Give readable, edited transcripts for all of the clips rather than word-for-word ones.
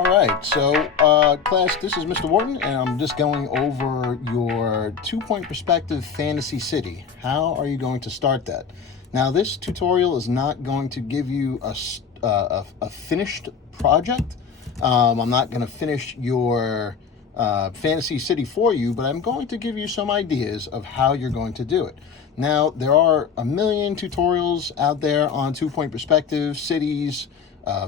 All right, so class, this is Mr. Wharton, and I'm just going over your 2-point perspective fantasy city. How are you going to start that? Now, this tutorial is not going to give you a finished project. I'm not going to finish your fantasy city for you, but I'm going to give you some ideas of how you're going to do it. Now, there are a million tutorials out there on 2-point perspective cities,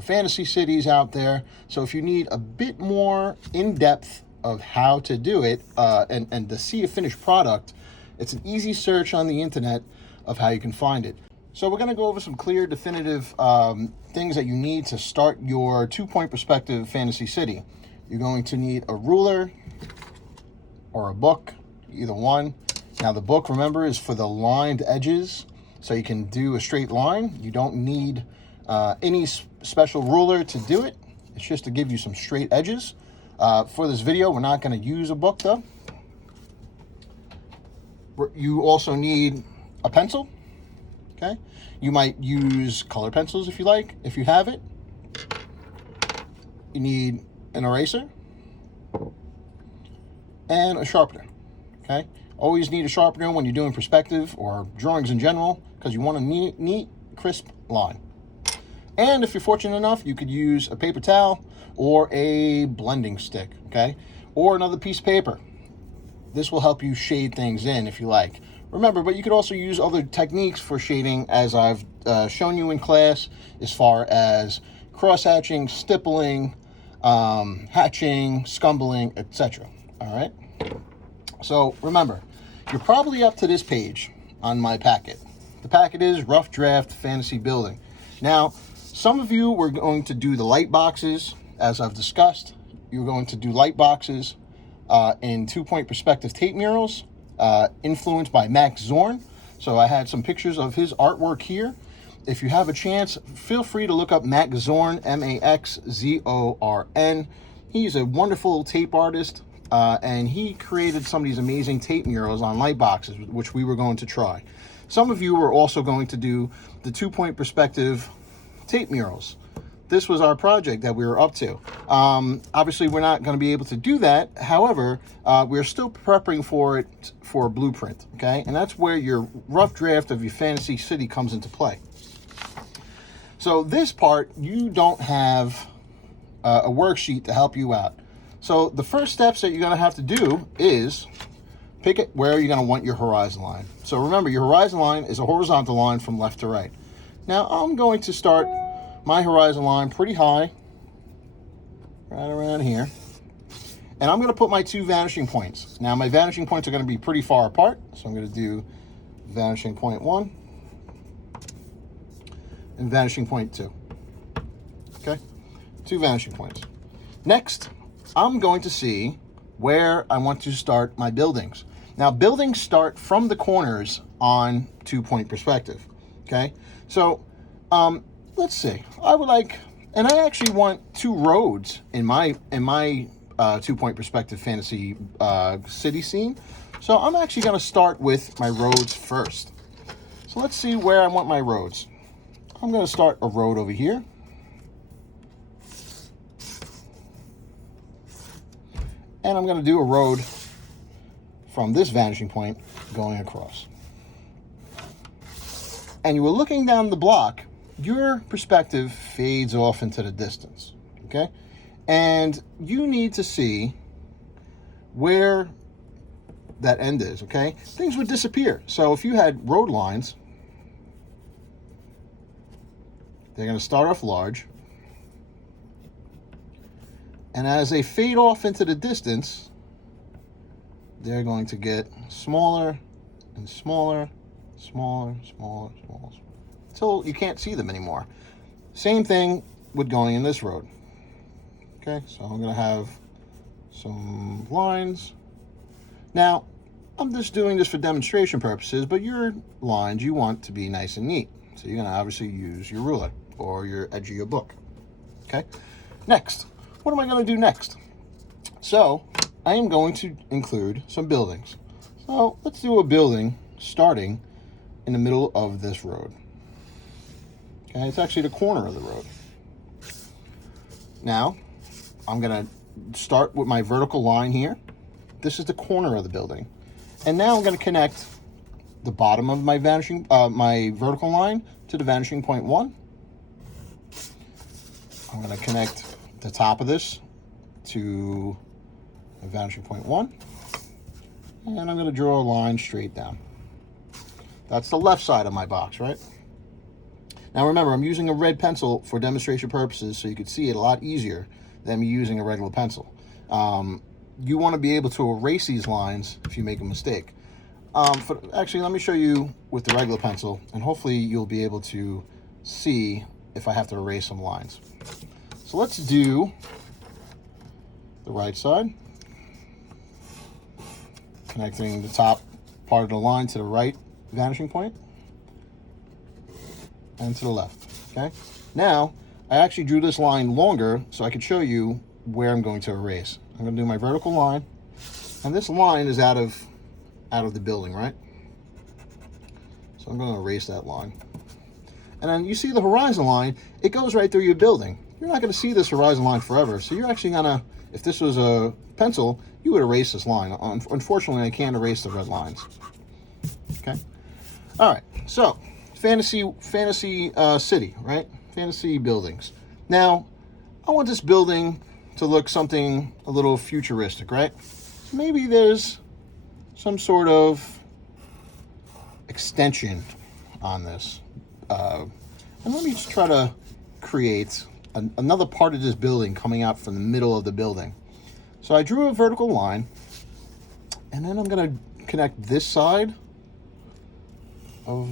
fantasy cities out there. So if you need a bit more in-depth of how to do it and to see a finished product, it's an easy search on the internet of how you can find it. So we're going to go over some clear, definitive things that you need to start your 2-point perspective fantasy city. You're going to need a ruler or a book, either one. Now the book, remember, is for the lined edges, so you can do a straight line. You don't need any special ruler to do it. It's just to give you some straight edges. For this video, we're not going to use a book though. You also need a pencil. Okay, you might use color pencils if you like, if you have it. You need an eraser and a sharpener. Okay, always need a sharpener when you're doing perspective or drawings in general, because you want a neat, crisp line. And if you're fortunate enough, you could use a paper towel or a blending stick, okay, or another piece of paper. This will help you shade things in if you like. Remember, but you could also use other techniques for shading, as I've shown you in class, as far as cross-hatching, stippling, hatching, scumbling, etc. All right? So remember, you're probably up to this page on my packet. The packet is Rough Draft Fantasy Building. Now, some of you were going to do the light boxes, as I've discussed. You're going to do light boxes in 2-point perspective tape murals, influenced by Max Zorn. So I had some pictures of his artwork here. If you have a chance, feel free to look up Max Zorn, M-A-X-Z-O-R-N. He's a wonderful tape artist, and he created some of these amazing tape murals on light boxes, which we were going to try. Some of you were also going to do the 2-point perspective tape murals. This was our project that we were up to. Obviously, we're not going to be able to do that. However, we're still prepping for it for a blueprint, okay? And that's where your rough draft of your fantasy city comes into play. So this part, you don't have a worksheet to help you out. So the first steps that you're going to have to do is pick it where you're going to want your horizon line. So remember, your horizon line is a horizontal line from left to right. Now, I'm going to start my horizon line pretty high, right around here. And I'm going to put my 2 vanishing points. Now, my vanishing points are going to be pretty far apart. So I'm going to do vanishing point 1 and vanishing point 2. Okay, 2 vanishing points. Next, I'm going to see where I want to start my buildings. Now, buildings start from the corners on 2-point perspective. Okay, so let's see. I would like, and I actually want 2 roads in my 2-point perspective fantasy city scene. So I'm actually going to start with my roads first. So let's see where I want my roads. I'm going to start a road over here. And I'm going to do a road from this vanishing point going across. And you were looking down the block, your perspective fades off into the distance, okay? And you need to see where that end is, okay? Things would disappear. So if you had road lines, they're going to start off large. And as they fade off into the distance, they're going to get smaller and smaller, smaller, smaller, smaller, until you can't see them anymore. Same thing with going in this road. Okay, so I'm going to have some lines. Now, I'm just doing this for demonstration purposes, but your lines you want to be nice and neat. So you're going to obviously use your ruler or your edge of your book. Okay, next. What am I going to do next? So I am going to include some buildings. So let's do a building starting in the middle of this road. Okay, it's actually the corner of the road. Now, I'm gonna start with my vertical line here. This is the corner of the building. And now I'm gonna connect the bottom of my my vertical line to the vanishing point 1. I'm gonna connect the top of this to the vanishing point 1. And I'm gonna draw a line straight down. That's the left side of my box, right? Now remember, I'm using a red pencil for demonstration purposes so you can see it a lot easier than me using a regular pencil. You want to be able to erase these lines if you make a mistake. Actually, let me show you with the regular pencil, and hopefully you'll be able to see if I have to erase some lines. So let's do the right side, connecting the top part of the line to the right vanishing point and to the left. Okay, now I actually drew this line longer so I could show you where I'm going to erase. I'm going to do my vertical line, and this line is out of the building, right? So I'm going to erase that line. And then you see the horizon line, it goes right through your building. You're not going to see this horizon line forever, so you're actually going to, if this was a pencil, you would erase this line. Unfortunately, I can't erase the red lines. Okay? All right, so fantasy city, right? Fantasy buildings. Now, I want this building to look something a little futuristic, right? Maybe there's some sort of extension on this. And let me just try to create another part of this building coming out from the middle of the building. So I drew a vertical line, and then I'm going to connect this side of,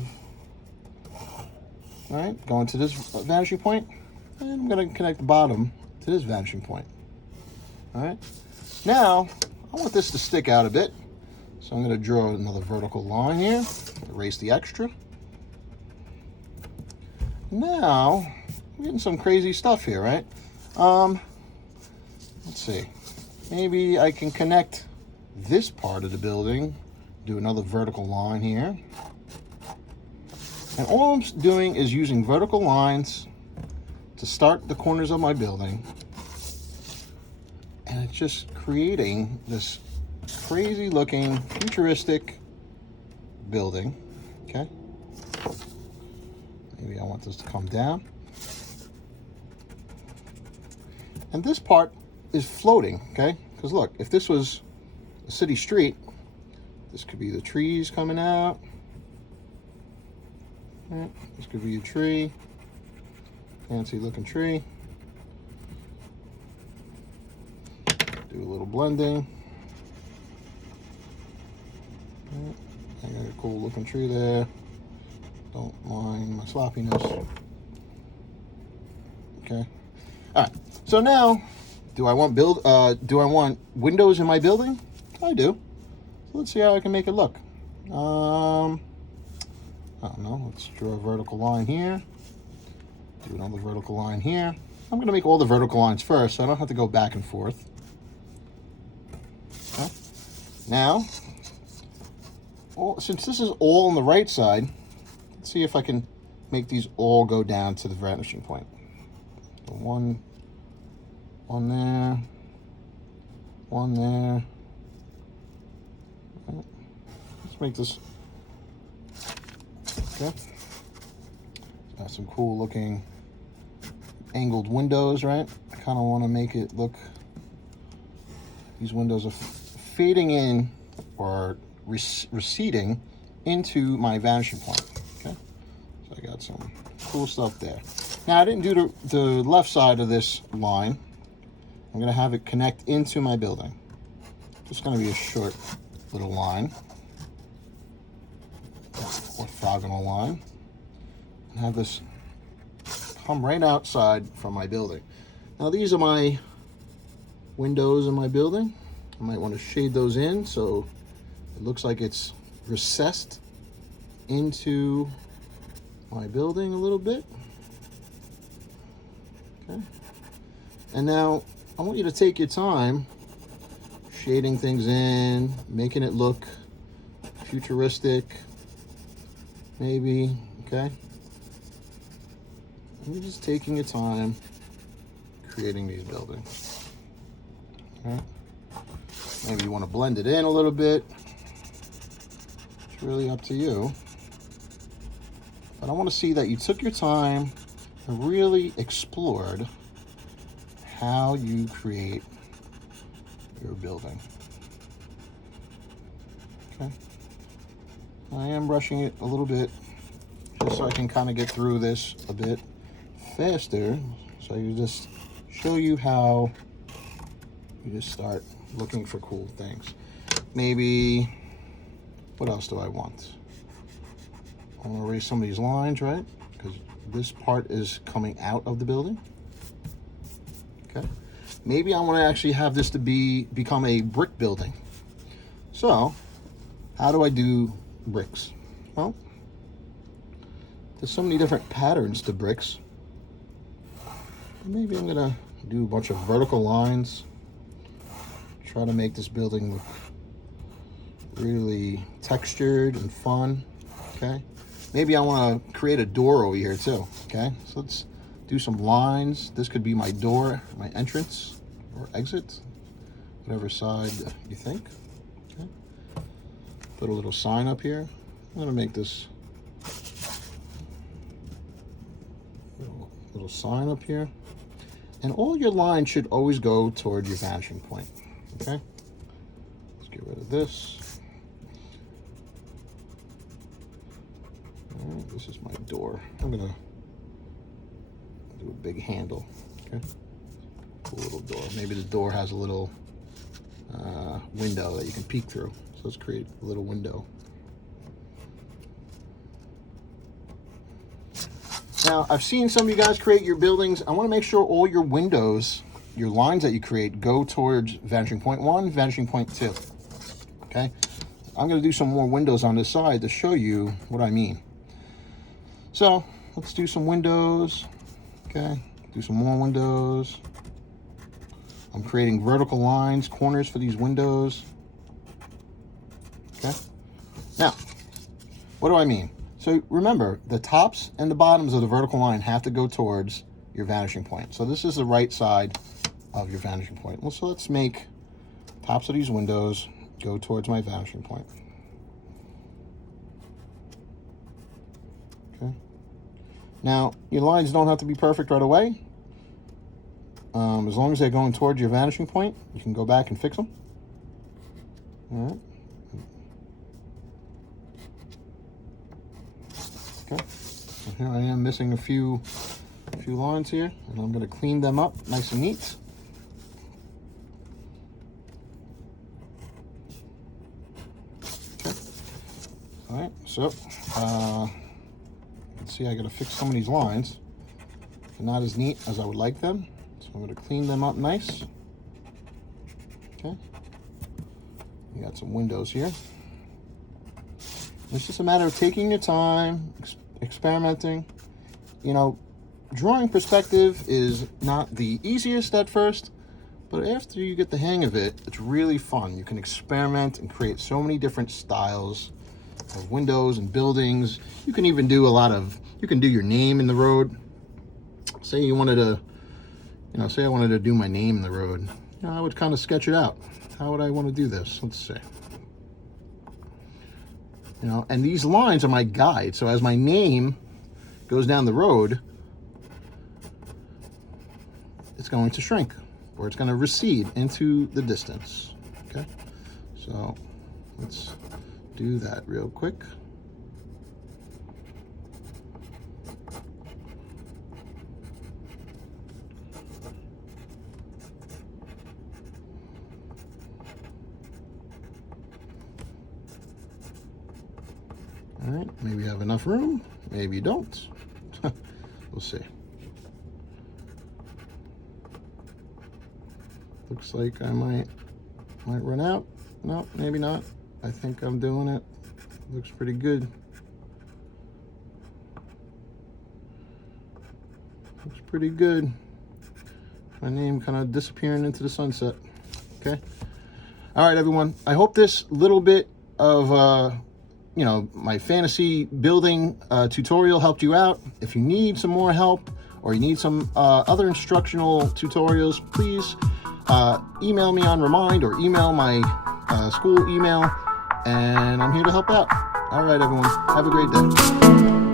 right, going to this vanishing point, and I'm going to connect the bottom to this vanishing point. All right. Now, I want this to stick out a bit, so I'm going to draw another vertical line here, erase the extra. Now, I'm getting some crazy stuff here, right? Let's see. Maybe I can connect this part of the building, do another vertical line here. And all I'm doing is using vertical lines to start the corners of my building. And it's just creating this crazy looking, futuristic building, okay? Maybe I want this to come down. And this part is floating, okay? Because look, if this was a city street, this could be the trees coming out. Right, this could be a tree, fancy looking tree. Do a little blending. Right, I got a cool looking tree there. Don't mind my sloppiness. Okay. All right. So now, do I want windows in my building? I do. So let's see how I can make it look. I don't know. Let's draw a vertical line here. Do another vertical line here. I'm going to make all the vertical lines first, so I don't have to go back and forth. Okay. Now, since this is all on the right side, let's see if I can make these all go down to the vanishing point. So one there, one there. Right. Let's make this, okay. Got some cool looking angled windows, right? I kind of want to make it look, these windows are fading in or receding into my vanishing point, okay? So I got some cool stuff there. Now I didn't do the left side of this line. I'm gonna have it connect into my building. Just gonna be a short little line, orthogonal line, and have this come right outside from my building. Now these are my windows in my building. I might want to shade those in so it looks like it's recessed into my building a little bit. Okay. And now I want you to take your time shading things in, making it look futuristic, maybe, okay? And you're just taking your time creating these buildings. Right? Maybe you want to blend it in a little bit. It's really up to you. But I want to see that you took your time and really explored how you create your building. Okay. I am brushing it a little bit just so I can kind of get through this a bit faster. So you just show you how you just start looking for cool things. Maybe, what else do I want? I want to erase some of these lines, right? Because this part is coming out of the building. Okay. Maybe I want to actually have this to become a brick building. So, how do I do bricks? Well, there's so many different patterns to bricks. Maybe I'm gonna do a bunch of vertical lines. Try to make this building look really textured and fun. Okay. Maybe I want to create a door over here too. Okay. So let's do some lines. This could be my door, my entrance or exit, whatever side you think. Okay. Put a little sign up here. I'm gonna make this little sign up here. And all your lines should always go toward your vanishing point. Okay. Let's get rid of this. All right, this is my door. I'm gonna do a big handle. Okay. Cool little door. Maybe the door has a little window that you can peek through. So let's create a little window. Now, I've seen some of you guys create your buildings. I want to make sure all your windows, your lines that you create, go towards vanishing point 1, vanishing point 2. Okay? I'm going to do some more windows on this side to show you what I mean. So, let's do some windows. Okay? Do some more windows. I'm creating vertical lines, corners for these windows. Okay? Now, what do I mean? So remember, the tops and the bottoms of the vertical line have to go towards your vanishing point. So this is the right side of your vanishing point. Well, so let's make tops of these windows go towards my vanishing point. Okay. Now, your lines don't have to be perfect right away. As long as they're going towards your vanishing point, you can go back and fix them. All right. Okay, so here I am missing a few lines here, and I'm going to clean them up nice and neat. Okay. All right, so you can see I got to fix some of these lines. They're not as neat as I would like them, so I'm going to clean them up nice. Okay. You got some windows here. It's just a matter of taking your time, experimenting. You know, drawing perspective is not the easiest at first, but after you get the hang of it, it's really fun. You can experiment and create so many different styles of windows and buildings. You can even do you can do your name in the road. Say you wanted to, say I wanted to do my name in the road. I would kind of sketch it out. How would I want to do this? Let's see. And these lines are my guide. So as my name goes down the road, it's going to shrink, or it's going to recede into the distance. Okay, so let's do that real quick. All right, maybe you have enough room, maybe you don't. We'll see. Looks like I might run out. No, maybe not. I think I'm doing it. Looks pretty good. Looks pretty good. My name kind of disappearing into the sunset. Okay. All right, everyone. I hope this little bit of my fantasy building tutorial helped you out. If you need some more help or you need some other instructional tutorials, please email me on Remind or email my school email, and I'm here to help out. All right, everyone. Have a great day.